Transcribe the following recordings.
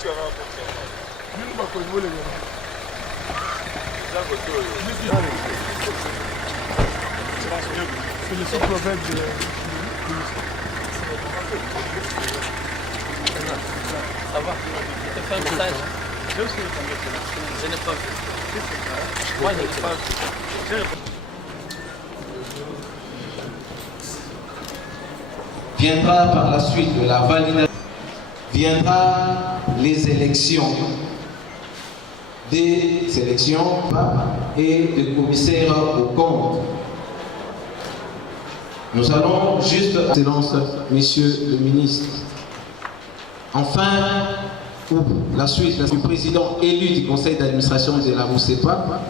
C'est le seul proverbe de... Ça va. Je te fais un message. Je n'ai pas vu. Moi, je n'ai pas vu. Viendra par la suite de la validation, viendra les élections, des élections et des commissaires au compte. Nous allons juste, Excellence, Messieurs le ministre. Enfin, pour la suite, le président élu du conseil d'administration de la MOCEPA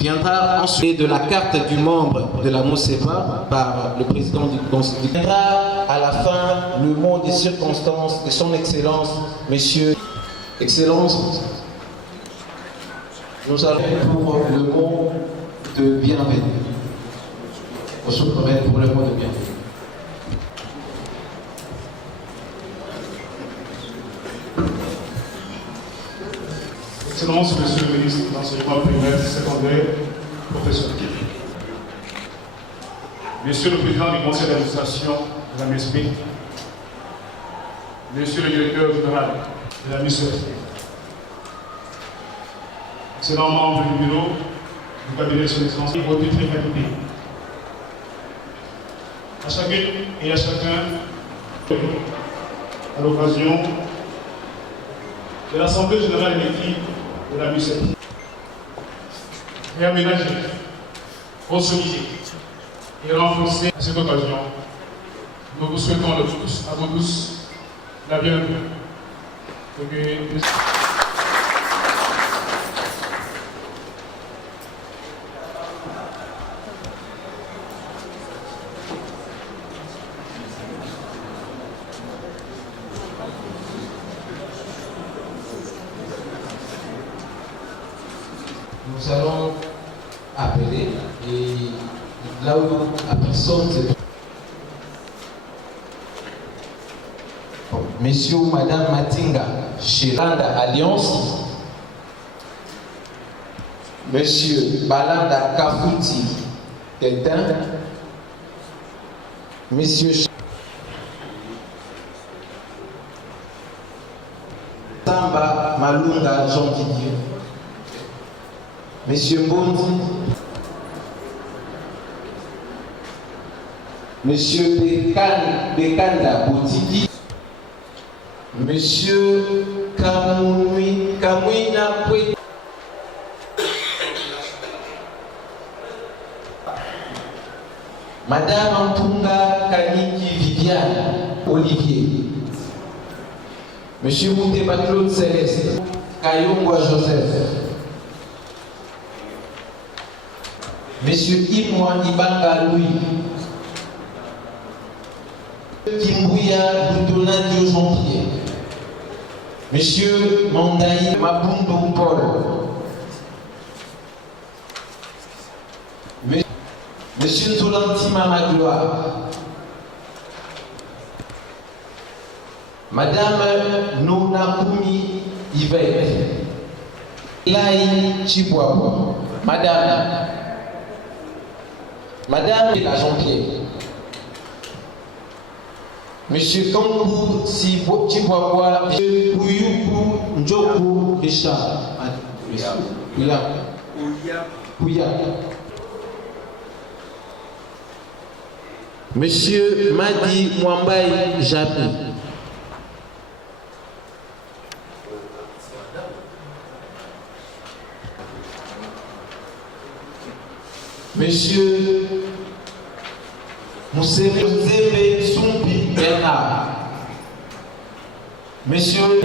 viendra ensuite de la carte du membre de la MOCEPA par le président du conseil. Viendra à la fin le mot des circonstances de son Excellence, Messieurs. Excellence, nous allons pour le mot de bienvenue. On se promet pour le mot de bienvenue. Excellence, Monsieur le ministre de l'enseignement primaire, secondaire, professionnel. Monsieur le président du conseil d'administration de la MSP, Monsieur le directeur général de la MISEF, excellents membres du bureau du cabinet de son excellence, vos titres et qualités. À chacune et à chacun, à l'occasion de l'Assemblée générale élective de la MISEF, réaménager, consolider et renforcer à cette occasion. Nous vous souhaitons à vous tous la bienvenue. Nous allons appeler et là où la personne Monsieur ou Madame Matinga chez Landa Alliance, Monsieur Balanda Kafuti Tetin, Monsieur Samba Malunga Jean Didier, Monsieur Mbondi, Monsieur Bekanda Boutiki, Monsieur Kamouina Pwe, Madame Antunga Kaniki Viviane Olivier, Monsieur Mouteba Claude Céleste, Kayongwa Joseph, Monsieur Imwa Ibanga Louis, Kimbouya Boutona Dio Jean-Pierre, Monsieur Mandaï Mabundo Paul, Monsieur Tolanti Mamagloire, Madame Nonakumi Yvette, Lai Chibouabou, Madame la Jean-Pierre, Monsieur Kambou Chibouabou, Monsieur Kouyoukou Ndjokou Richard, Kouya, Monsieur Madi Mwambaye Jabi, Monsieur Moussere Zebe Soumbi Bernard, Monsieur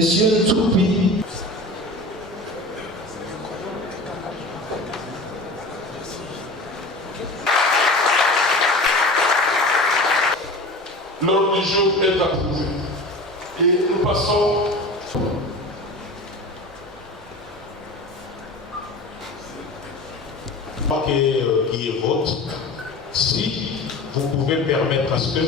Tsoupi, l'ordre du jour est approuvé. Et nous passons. Qui vote, si vous pouvez permettre à ce que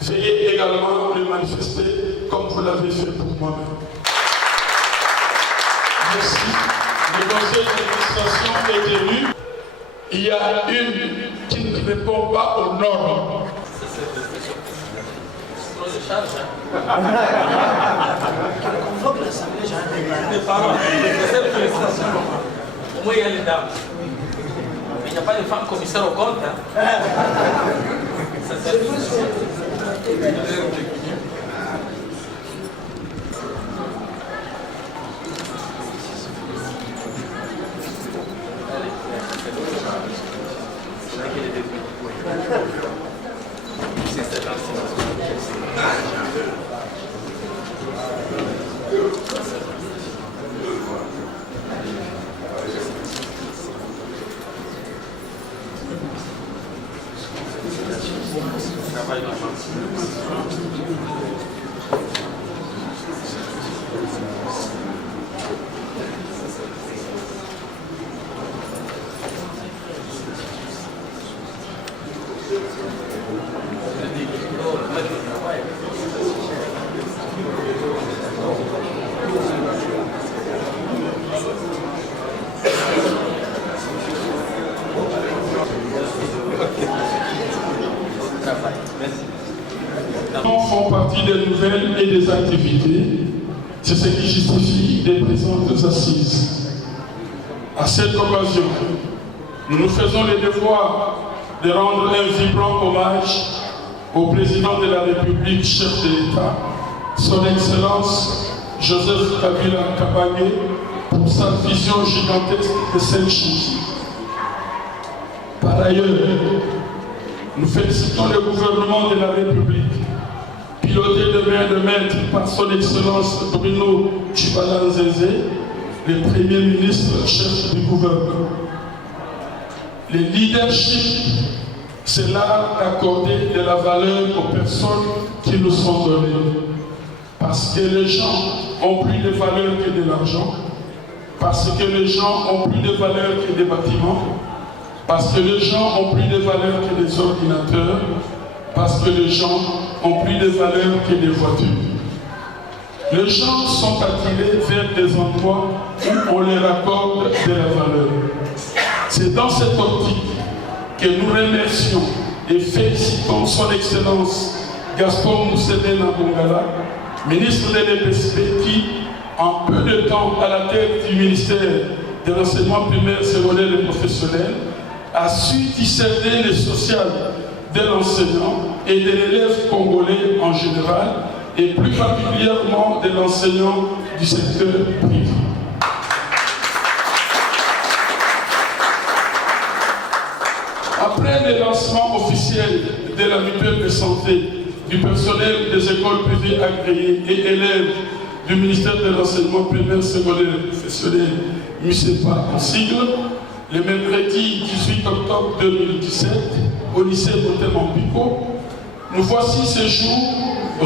Veuillez également le manifester comme vous l'avez fait pour moi-même. Merci. Le conseil d'administration est élu. Il y a une qui ne répond pas aux normes. Au moins, il y a les dames. Mais il n'y a pas de femmes commissaires au compte. Ça, c'est font partie des nouvelles et des activités. C'est ce qui justifie les présentes assises. À cette occasion, nous nous faisons le devoir de rendre un vibrant hommage au président de la République, chef de l'État, son Excellence Joseph Kabila Kabange, pour sa vision gigantesque de cette chantier. Par ailleurs, nous félicitons le gouvernement de la République, piloté de main de maître par son Excellence Bruno Tshibala-Nzeze, le Premier ministre chef du gouvernement. Le leadership, c'est l'art d'accorder de la valeur aux personnes qui nous sont données. Parce que les gens ont plus de valeur que de l'argent, parce que les gens ont plus de valeur que des bâtiments, parce que les gens ont plus de valeur que des ordinateurs, parce que les gens ont plus de valeur que des voitures. Les gens sont attirés vers des endroits où on leur accorde de la valeur. C'est dans cette optique que nous remercions et félicitons son Excellence Gaston Moussédé Nabongala, ministre de l'EPSP, qui, en peu de temps à la tête du ministère de l'enseignement primaire, secondaire et professionnel, a su discerner le social de l'enseignant et de l'élève congolais en général, et plus particulièrement de l'enseignant du secteur privé. Après le lancement officiel de la mutuelle de santé du personnel des écoles privées agréées et élèves du ministère de l'enseignement primaire, secondaire et professionnel, MUSEPA en sigle, le mercredi 18 octobre 2017, au lycée Botemampico, nous voici ce jour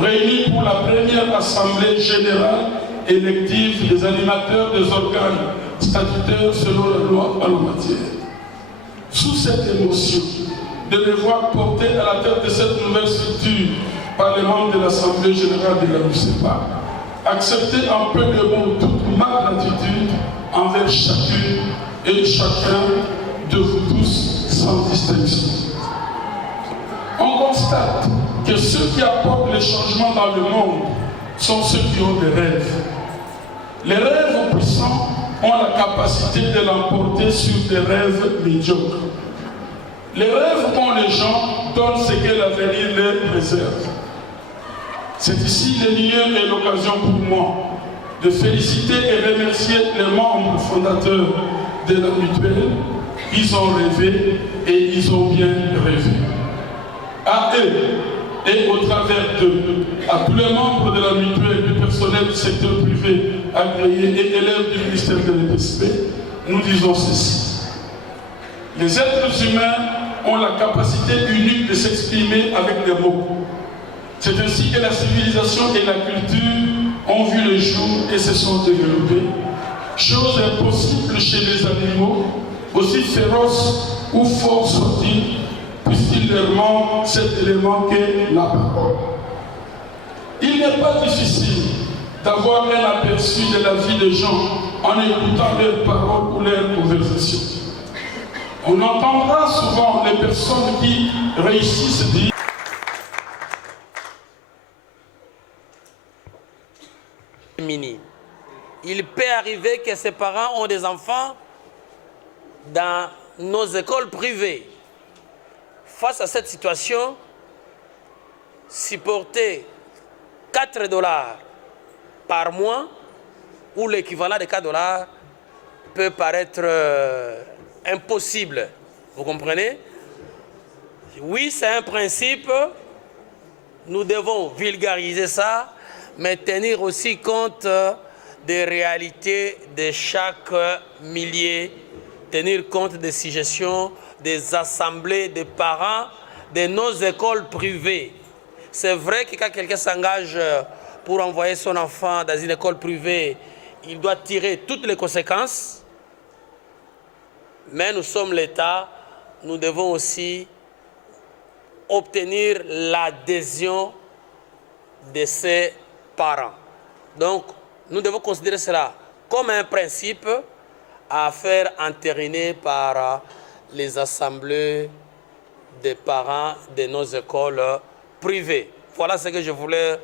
réunis pour la première assemblée générale élective des animateurs des organes statutaires selon la loi en la matière. Sous cette émotion de me voir porter à la tête de cette nouvelle structure par les membres de l'Assemblée générale de la MUSEPA, acceptez en peu de mots toute ma gratitude envers chacune et chacun de vous tous sans distinction. On constate que ceux qui apportent les changements dans le monde sont ceux qui ont des rêves. Les rêves puissants ont la capacité de l'emporter sur des rêves médiocres. Les rêves qu'ont les gens donnent ce que l'avenir leur réserve. C'est ici le lieu et l'occasion pour moi de féliciter et remercier les membres fondateurs de la mutuelle. Ils ont rêvé et ils ont bien rêvé. À eux et au travers d'eux, à tous les membres de la mutuelle, du personnel du secteur privé, agréé et élèves du ministère de l'EPSP, nous disons ceci. Les êtres humains ont la capacité unique de s'exprimer avec des mots. C'est ainsi que la civilisation et la culture ont vu le jour et se sont développées. Chose impossible chez les animaux, aussi féroces ou forts soient-ils, puisqu'il leur manque cet élément qu'est la parole. Il n'est pas difficile d'avoir un aperçu de la vie des gens en écoutant leurs paroles ou leurs conversations. On entendra souvent les personnes qui réussissent dire il peut arriver que ses parents ont des enfants dans nos écoles privées. Face à cette situation, supporter 4 $ par mois ou l'équivalent de 4 $ peut paraître impossible. Vous comprenez? Oui, c'est un principe. Nous devons vulgariser ça, mais tenir aussi compte des réalités de chaque milieu, tenir compte des suggestions, des assemblées des parents de nos écoles privées. C'est vrai que quand quelqu'un s'engage pour envoyer son enfant dans une école privée, il doit tirer toutes les conséquences. Mais nous sommes l'État, nous devons aussi obtenir l'adhésion de ses parents. Donc, nous devons considérer cela comme un principe à faire entériner par les assemblées des parents de nos écoles privées. Voilà ce que je voulais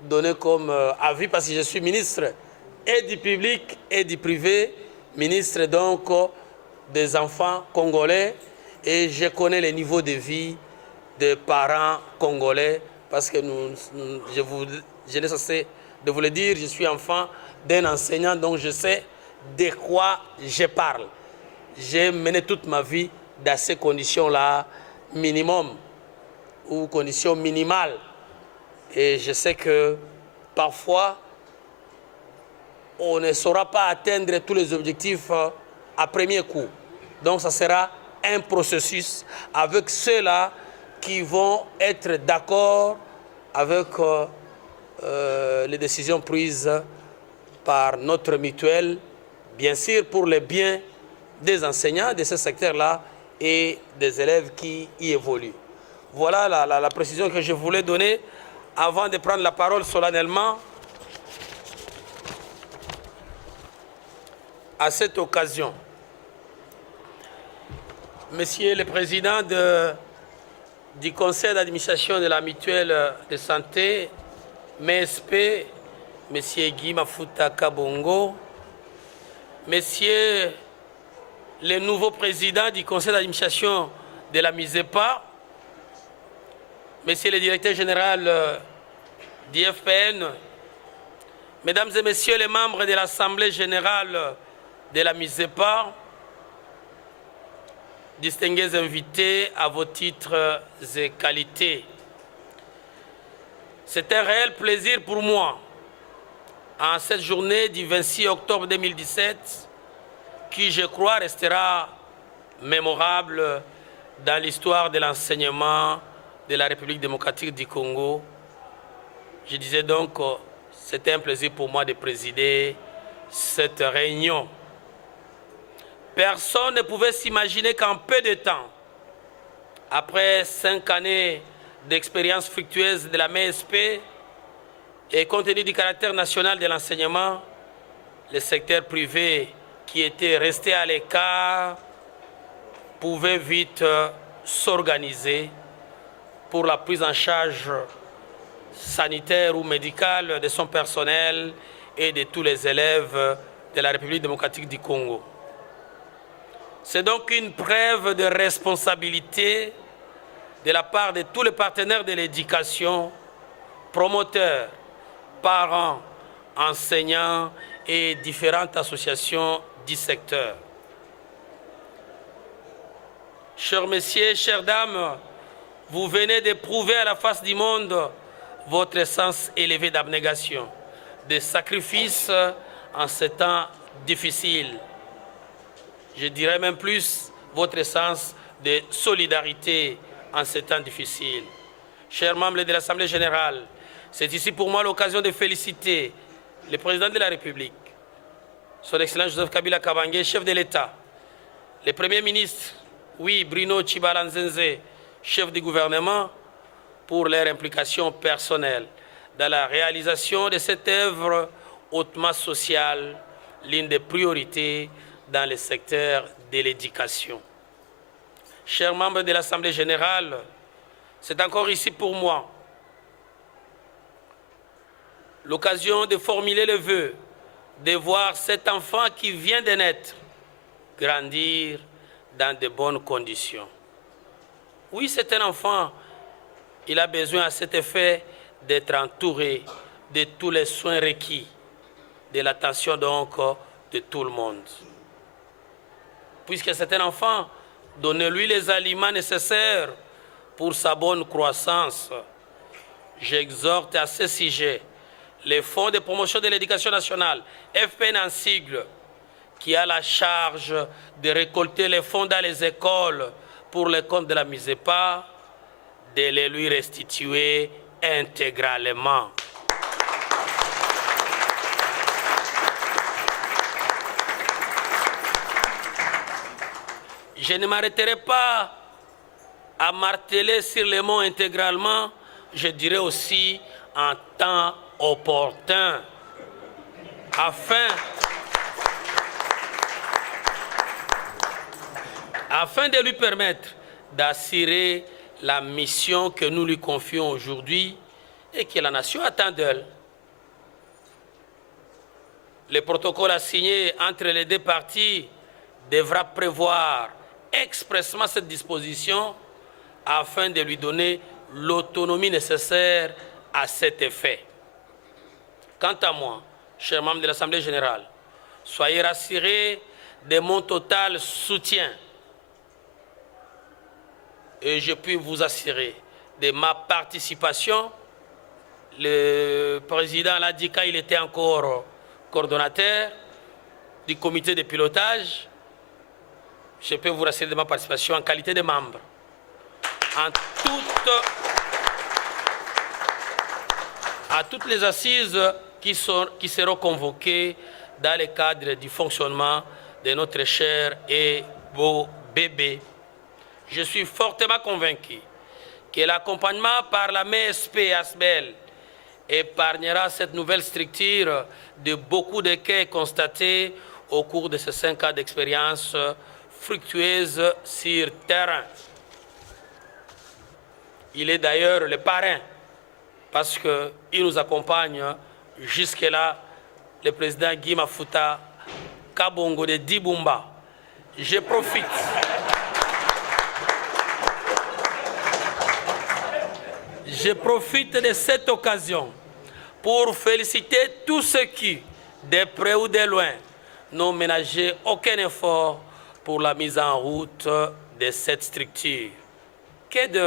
donner comme avis, parce que je suis ministre et du public et du privé, ministre donc des enfants congolais, et je connais le niveau de vie des parents congolais, parce que je n'ai cessé de vous le dire, je suis enfant d'un enseignant, donc je sais de quoi je parle. J'ai mené toute ma vie dans ces conditions-là, minimum ou conditions minimales. Et je sais que parfois, on ne saura pas atteindre tous les objectifs à premier coup. Donc ça sera un processus avec ceux-là qui vont être d'accord avec les décisions prises par notre mutuelle, bien sûr pour le bien des enseignants de ce secteur-là et des élèves qui y évoluent. Voilà la précision que je voulais donner avant de prendre la parole solennellement. À cette occasion, Monsieur le Président du Conseil d'administration de la Mutuelle de Santé, MSP, Monsieur Guy Mafuta Kabongo, Monsieur le nouveau Président du Conseil d'administration de la MISEPA, Monsieur le Directeur Général du FPN, Mesdames et Messieurs les membres de l'Assemblée Générale de la MISEPA, distingués invités à vos titres et qualités. C'est un réel plaisir pour moi, en cette journée du 26 octobre 2017, qui, je crois, restera mémorable dans l'histoire de l'enseignement de la République démocratique du Congo. Je disais donc, c'était un plaisir pour moi de présider cette réunion. Personne ne pouvait s'imaginer qu'en peu de temps, après 5 années d'expérience fructueuse de la MSP et compte tenu du caractère national de l'enseignement, le secteur privé qui était resté à l'écart pouvait vite s'organiser pour la prise en charge sanitaire ou médicale de son personnel et de tous les élèves de la République démocratique du Congo. C'est donc une preuve de responsabilité de la part de tous les partenaires de l'éducation, promoteurs, parents, enseignants et différentes associations du secteur. Chers messieurs, chères dames, vous venez de prouver à la face du monde votre sens élevé d'abnégation, de sacrifice en ces temps difficiles. Je dirais même plus votre sens de solidarité en ces temps difficiles. Chers membres de l'Assemblée générale, c'est ici pour moi l'occasion de féliciter le président de la République, son Excellence Joseph Kabila Kabange, chef de l'État, le Premier ministre, oui, Bruno Tshibala Nzenze, chefs du gouvernement pour leur implication personnelle dans la réalisation de cette œuvre hautement sociale, l'une des priorités dans le secteur de l'éducation. Chers membres de l'Assemblée générale, c'est encore ici pour moi l'occasion de formuler le vœu de voir cet enfant qui vient de naître grandir dans de bonnes conditions. Oui, c'est un enfant, il a besoin à cet effet d'être entouré de tous les soins requis, de l'attention donc de tout le monde. Puisque c'est un enfant, donnez-lui les aliments nécessaires pour sa bonne croissance. J'exhorte à ce sujet le Fonds de promotion de l'éducation nationale, FPN en sigle, qui a la charge de récolter les fonds dans les écoles pour le compte de la MISEPA, de les lui restituer intégralement. Je ne m'arrêterai pas à marteler sur les mots intégralement, je dirais aussi en temps opportun, afin de lui permettre d'assurer la mission que nous lui confions aujourd'hui et que la nation attend d'elle. Le protocole assigné entre les deux parties devra prévoir expressément cette disposition afin de lui donner l'autonomie nécessaire à cet effet. Quant à moi, chers membres de l'Assemblée générale, soyez rassurés de mon total soutien et je puis vous assurer de ma participation. Le président l'a dit quand il était encore coordonnateur du comité de pilotage. Je peux vous rassurer de ma participation en qualité de membre. À toutes les assises qui seront convoquées dans le cadre du fonctionnement de notre cher et beau bébé. Je suis fortement convaincu que l'accompagnement par la MSP ASBEL épargnera cette nouvelle structure de beaucoup d'écueils constatés au cours de ces 5 ans d'expérience fructueuse sur terrain. Il est d'ailleurs le parrain parce qu'il nous accompagne jusque-là, le président Guy Mafuta Kabongo de Dibumba. Je profite de cette occasion pour féliciter tous ceux qui, de près ou de loin, n'ont ménagé aucun effort pour la mise en route de cette structure. Que de